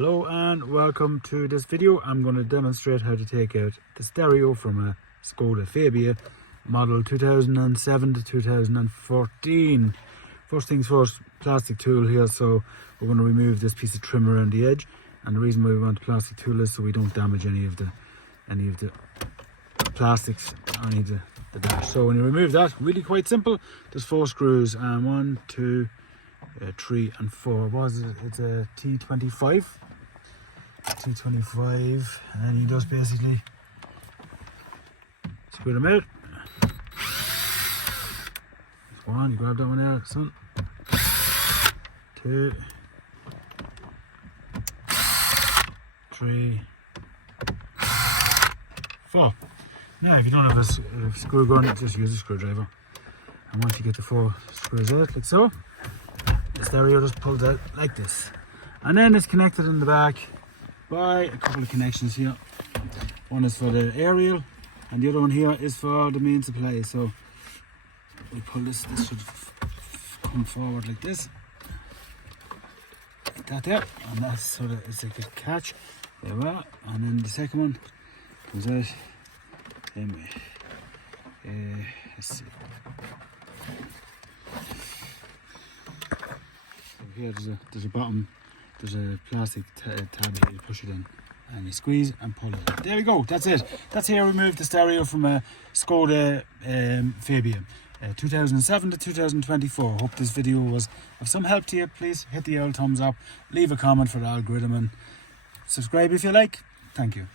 Hello and welcome to this video. I'm going to demonstrate how to take out the stereo from a Skoda Fabia model 2007 to 2014. First things first, plastic tool here, so we're going to remove this piece of trim around the edge, and the reason why we want the plastic tool is so we don't damage any of the plastics on the dash. So when you remove that, really quite simple. There's 4 screws, and 1, 2, 3 and 4. What is it? It's a T25, and then you just basically screw them out. That's 1, you grab that one there, son. 2, 3, 4. Now if you don't have a screw gun, just use a screwdriver, and once you get the 4 screws out like so, the stereo just pulls out like this, and then it's connected in the back by a couple of connections here. One is for the aerial and the other one here is for the main supply. So we pull this should come forward like this, like that there, and that's so that it's like a catch. There we are. And then the second one comes out same way. Let's see. Here there's a bottom, there's a plastic tab here, you push it in and you squeeze and pull it out. There we go, that's it. That's how you remove the stereo from a Skoda Fabia 2007 to 2024. Hope this video was of some help to you. Please hit the old thumbs up, leave a comment for the algorithm, and subscribe if you like. Thank you.